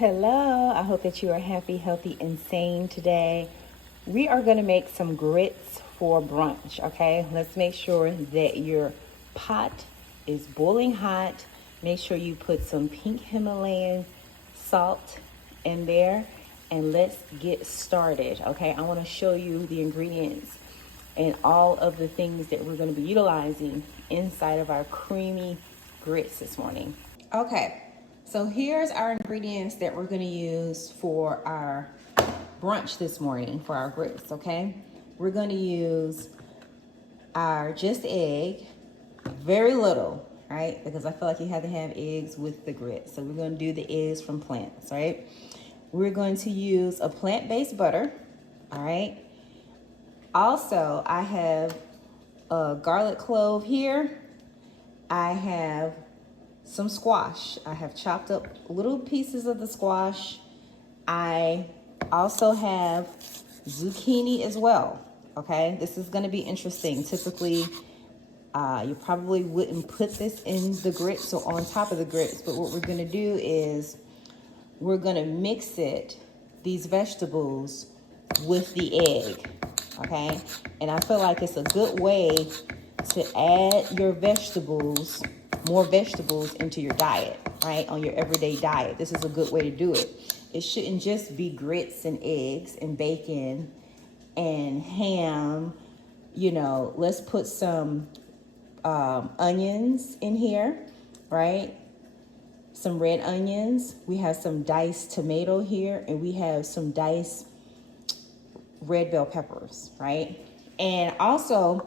Hello, I hope that you are happy, healthy, and sane today. We are going to make some grits for brunch, okay? Let's make sure that your pot is boiling hot. Make sure you put some pink Himalayan salt in there, and let's get started, okay? I want to show you the ingredients and all of the things that we're going to be utilizing inside of our creamy grits this morning. Okay, so here's our ingredients that we're going to use for our brunch this morning for our grits, okay? We're going to use our just egg, very little, right? Because I feel like you have to have eggs with the grits. So we're going to do the eggs from plants, right? We're going to use a plant-based butter, all right? Also, I have a garlic clove here. I have some squash. I have chopped up little pieces of the squash. I also have zucchini as well, okay? This is gonna be interesting. Typically, you probably wouldn't put this in the grits or on top of the grits, but what we're gonna do is we're gonna mix these vegetables with the egg, okay? And I feel like it's a good way to add your vegetables, more vegetables into your diet, right? On your everyday diet. This is a good way to do it. It shouldn't just be grits and eggs and bacon and ham. You know, let's put some onions in here, right? Some red onions. We have some diced tomato here, and we have some diced red bell peppers, right? And also,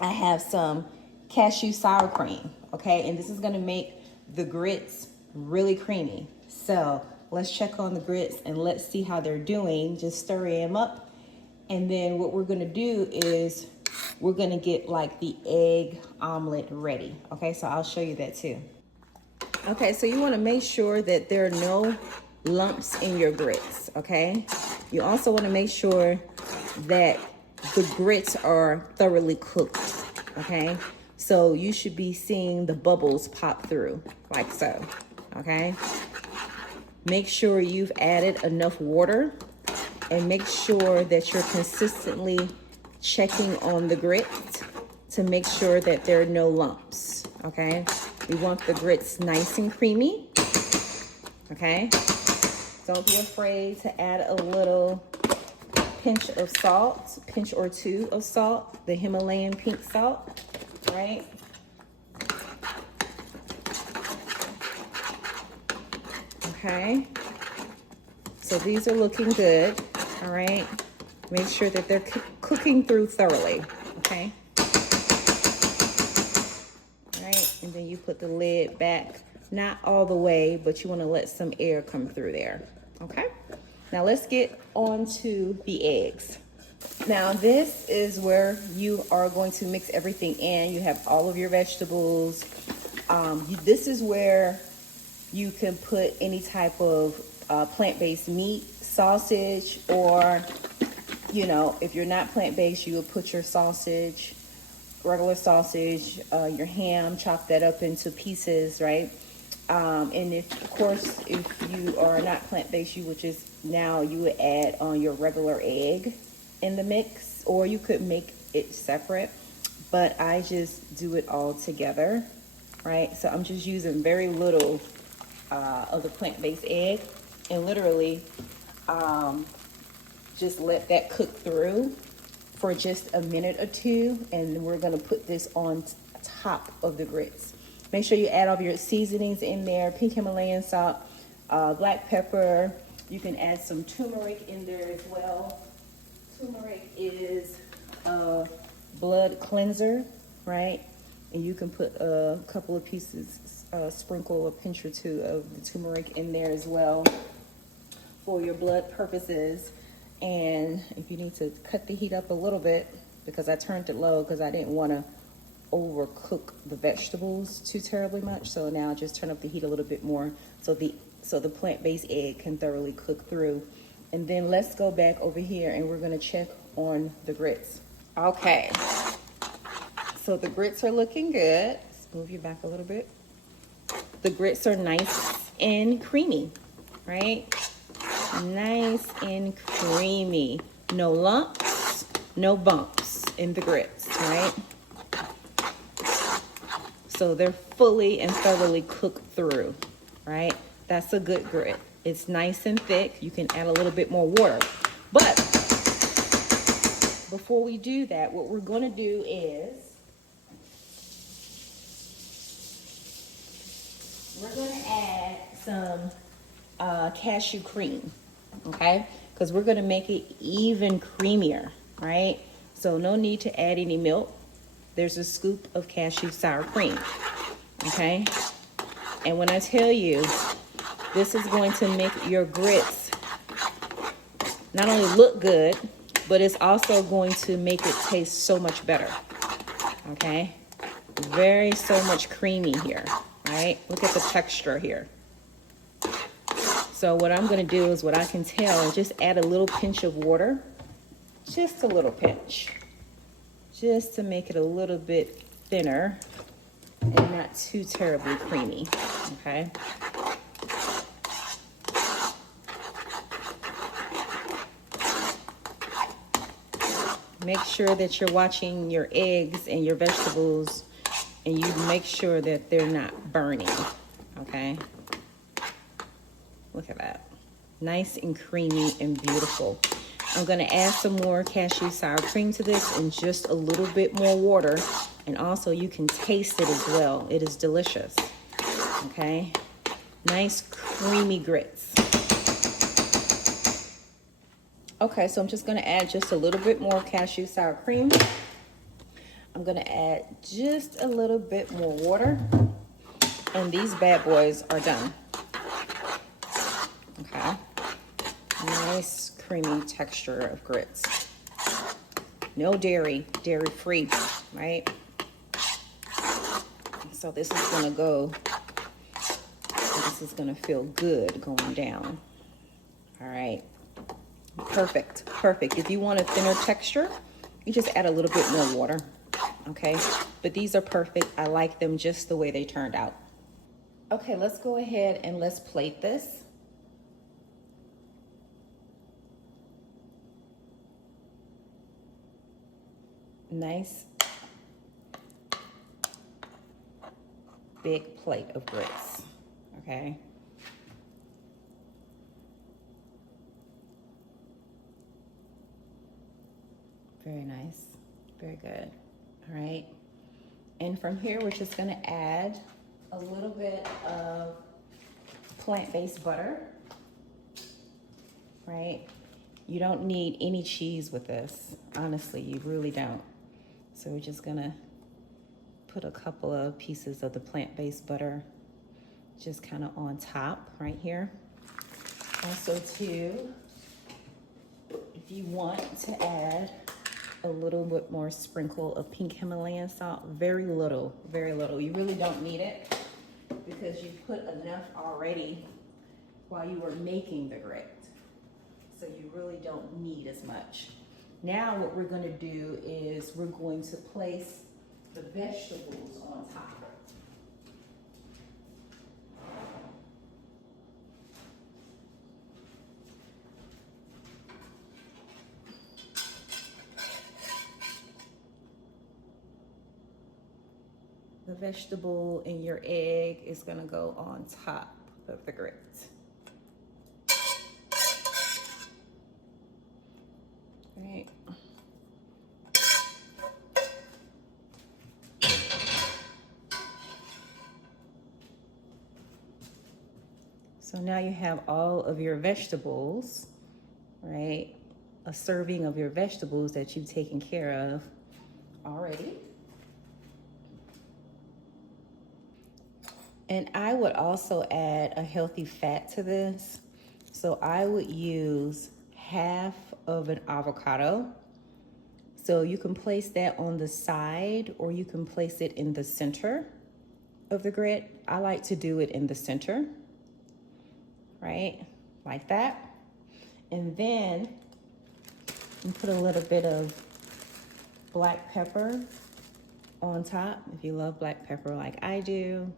I have some cashew sour cream, okay? And this is gonna make the grits really creamy. So let's check on the grits and let's see how they're doing. Just stir them up. And then what we're gonna do is we're gonna get like the egg omelet ready, okay? So I'll show you that too. Okay, so you wanna make sure that there are no lumps in your grits, okay? You also wanna make sure that the grits are thoroughly cooked, okay? So you should be seeing the bubbles pop through, like so, okay? Make sure you've added enough water and make sure that you're consistently checking on the grits to make sure that there are no lumps, okay? We want the grits nice and creamy, okay? Don't be afraid to add a little pinch of salt, pinch or two of salt, the Himalayan pink salt, right? Okay. So these are looking good, all right? Make sure that they're cooking through thoroughly, okay? All right, and then you put the lid back, not all the way, but you wanna let some air come through there, okay? Now let's get on to the eggs. Now this is where you are going to mix everything in. You have all of your vegetables. This is where you can put any type of plant-based meat, sausage, or, you know, if you're not plant-based, you would put your sausage, regular sausage, your ham, chop that up into pieces, right? And of course, if you are not plant-based, you would add on your regular egg in the mix, or you could make it separate, but I just do it all together, right? So I'm just using very little of the plant-based egg, and literally just let that cook through for just a minute or two, and we're gonna put this on top of the grits. Make sure you add all of your seasonings in there, pink Himalayan salt, black pepper. You can add some turmeric in there as well. Turmeric is a blood cleanser, right? And you can put a couple of pieces, sprinkle a pinch or two of the turmeric in there as well for your blood purposes. And if you need to cut the heat up a little bit, because I turned it low because I didn't want to overcook the vegetables too terribly much. So now I just turn up the heat a little bit more so the plant-based egg can thoroughly cook through. And then let's go back over here and we're gonna check on the grits. Okay, so the grits are looking good. Let's move you back a little bit. The grits are nice and creamy, right? Nice and creamy. No lumps, no bumps in the grits, right? So they're fully and thoroughly cooked through, right? That's a good grit. It's nice and thick. You can add a little bit more water. But before we do that, what we're going to do is we're going to add some cashew cream, okay? Because we're going to make it even creamier, right? So no need to add any milk. There's a scoop of cashew sour cream, okay? And when I tell you, this is going to make your grits not only look good, but it's also going to make it taste so much better, okay? Very so much creamy here, right? Look at the texture here. So what I'm gonna do is what I can tell and just add a little pinch of water, just a little pinch, just to make it a little bit thinner and not too terribly creamy, okay? Make sure that you're watching your eggs and your vegetables and you make sure that they're not burning, okay? Look at that. Nice and creamy and beautiful. I'm gonna add some more cashew sour cream to this and just a little bit more water. And also you can taste it as well. It is delicious, okay? Nice creamy grits. Okay, so I'm just gonna add just a little bit more cashew sour cream. I'm gonna add just a little bit more water. And these bad boys are done. Okay. Nice creamy texture of grits. No dairy, dairy free, right? So this is gonna go, this is gonna feel good going down. All right, perfect, perfect. If you want a thinner texture, you just add a little bit more water, okay? But these are perfect. I like them just the way they turned out. Okay, let's go ahead and let's plate this. Nice big plate of grits, okay? Very nice, very good, all right? And from here, we're just gonna add a little bit of plant-based butter, right? You don't need any cheese with this, honestly, you really don't. So we're just gonna put a couple of pieces of the plant-based butter just kind of on top right here. Also too, if you want to add a little bit more sprinkle of pink Himalayan salt, very little, very little. You really don't need it because you put enough already while you were making the grit. So you really don't need as much. Now what we're gonna do is we're going to place the vegetables on top. The vegetable and your egg is gonna go on top of the grit. Right. So now you have all of your vegetables, right? A serving of your vegetables that you've taken care of already. And I would also add a healthy fat to this. So I would use half of an avocado. So you can place that on the side or you can place it in the center of the grit. I like to do it in the center, right? Like that. And then you put a little bit of black pepper on top. If you love black pepper like I do,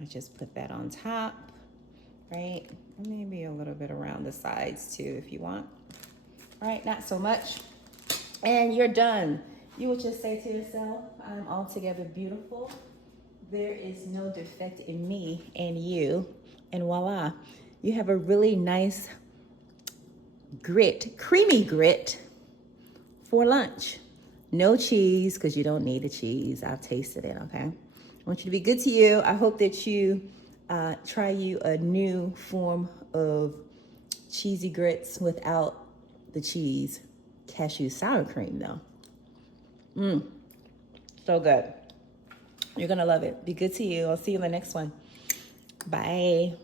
I just put that on top. right? Maybe a little bit around the sides too if you want. All right, not so much. And you're done. You will just say to yourself, I'm altogether beautiful. There is no defect in me and you. And voila, you have a really nice grit, creamy grit for lunch. No cheese, because you don't need the cheese. I've tasted it, okay? I want you to be good to you. I hope that you try you a new form of cheesy grits without the cheese. Cashew sour cream, though. So good. You're going to love it. Be good to you. I'll see you in the next one. Bye.